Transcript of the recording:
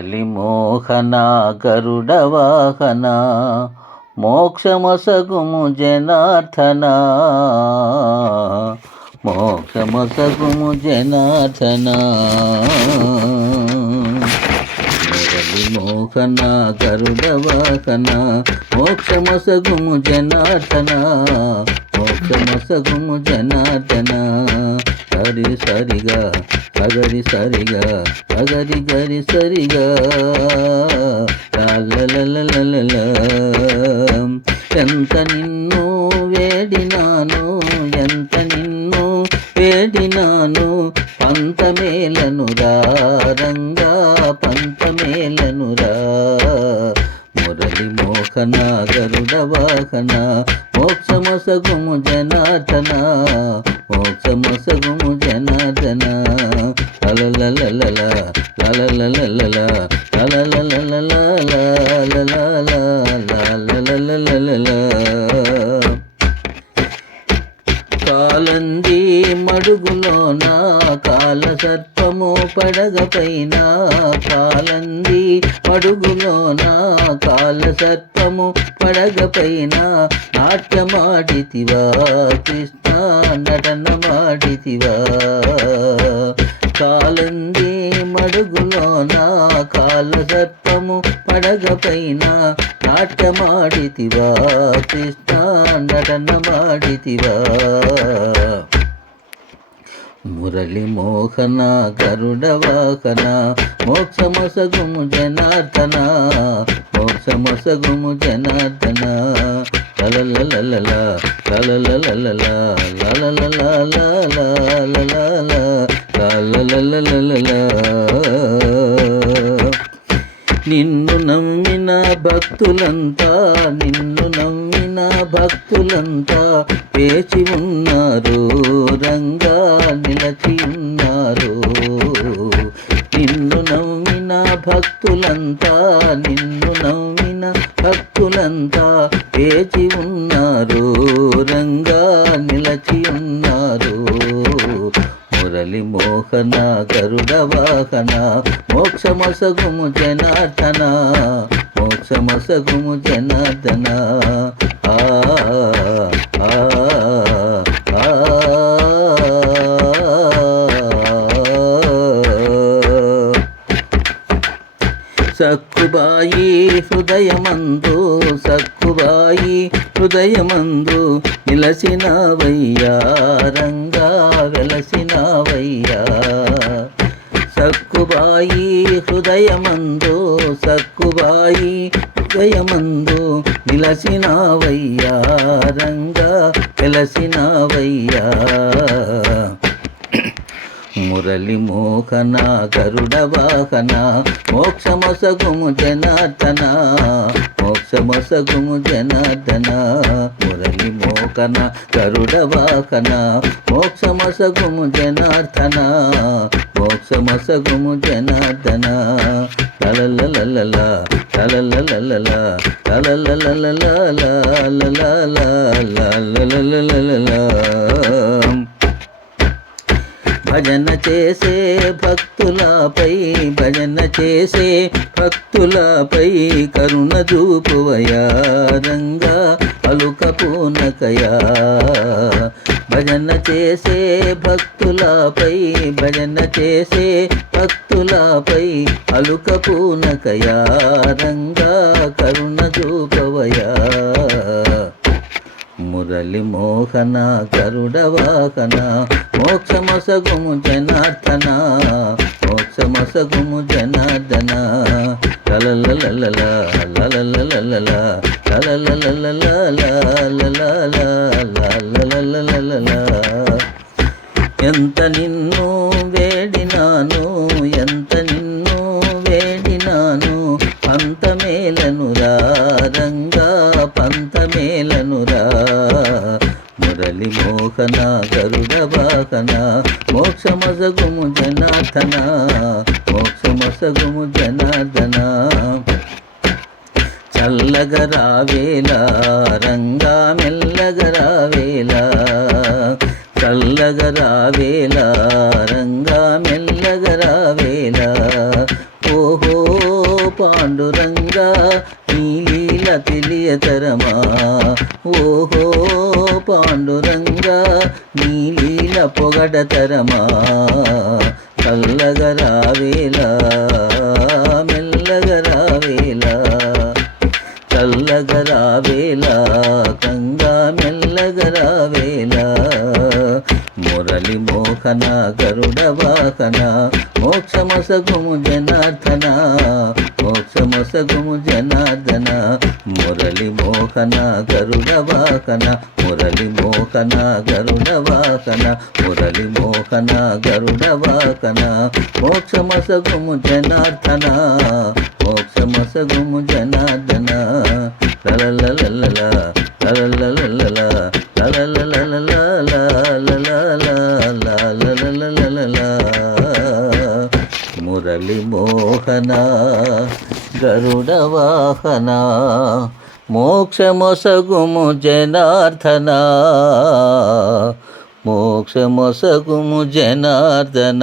కలిమోహనా గరుడ వాహన మోక్షమసగుము జనార్దన. మోక్షమసగుము జనార్దన. మోహన గరుడ వాహన మోక్షమసగుము జనార్దన. సమసగుము జనార్దన. సరి సరిగా సగరి సరిగా సగరి గరి సరిగా. ఎంత నిన్ను వేడినాను ఎంత నిన్ను వేడినాను పంతమేలనురా రంగా వాహన గరుడ వాహన మోక్షమసగుము జనార్దన మోక్షమసగుము జనార్దన. లలలలలల. కాలంది మడుగులోన కాల సర్పము పడగపైన కాలంది మడుగులోన కాల సర్పము పడగపైన నాట్యమాడితివా కృష్ణ నటనమాడితివా. కాలంది మడుగులోన కాల సర్పము పడగపైన ನಾಟ್ಯಮಾಡಿತಿವಾ ಕೃಷ್ಣ ನಟನ ಮಾಡಿತಿವಾ మురళి మోహన గరుడ వాహన మోక్షమొసగుము జనార్దన మోక్షమొసగుము జనార్దన. లలలలల లలలలల లలలలల లలలలల నిన్ను నమ్మిన భక్తులంతా నిన్ను నమ్మిన భక్తులంతా వేచి ఉన్నారు రంగా నిలచి ఉన్నారు. నిన్ను నమ్మిన భక్తులంతా నిన్ను నమ్మిన భక్తులంతా వేచి ఉన్నారు రంగా నిలచి ఉన్నారు. మురళి మోహన గరుడ వాహన మోక్షమసగుము జనార్దన. మోక్షమసగుము జనార్దన ఆ సక్కుబాయి హృదయమందు సక్కుబాయి హృదయమందు నిలసినవయ్యా రంగా వెలసినవయ్యా సక్కుబాయి హృదయమందు సక్కుబాయి హృదయమందు నిలసినవయ్యా. రంగా వెలసినవయ్యా మురళి మోహన గరుడ వాహన మోక్షమసగుము జనార్దన సమసగుము జనార్దన మురళి మోకన గరుడవాహన మోక్షమసగుము జనార్దన మోక్షమసగుము జనార్దన తలలలలల తలలలలల తలలలలల లలలలల భజన చేసే భక్తులపై భజన చేసే భక్తులపై కరుణ చూపువయా రంగా అలుక పూనకయా భజన చేసే భక్తులపై భజన చేసే భక్తులపై అలుక పూనకయా రంగా కరుణ చూపవయా. మురళి మోహన కరుడవాహన మోక్షమసగుము జనార్దన మోక్షమసగుము జనార్దన. ఎంత లలలలలల మసగుము జనార్దన మోక్షమసగుము జనార్దన చల్లగా రావేలా రంగా మెల్లగా రావేలా చల్లగా రావేలా రంగా మెల్లగా రావేలా ఓహో పాండురంగా నీలీల తెలియతరమా. ఓహో పాండురంగా నీలీల పొగడతరమా చల్లగరావేలా మెల్లగరావేలా చల్లగరావేలా కంగా మెల్లగరావేలా మురళి మోహన గరుడ వాహన మోక్షమసగుము జనార్దన మోక్షమసగుము మురళి మోహన గరుడ వాకన మురళి మోహన గరుడ వాకన మురళి మోహన గరుడ వాకన మోక్షమసగుము జనార్దన మోక్షమసగుము జనార్దన. లలలలలల లలలలలల మురళి మోహన గరుడ వాహన మోక్షమొసగుము జనార్దన. మోక్షమొసగుము జనార్దన.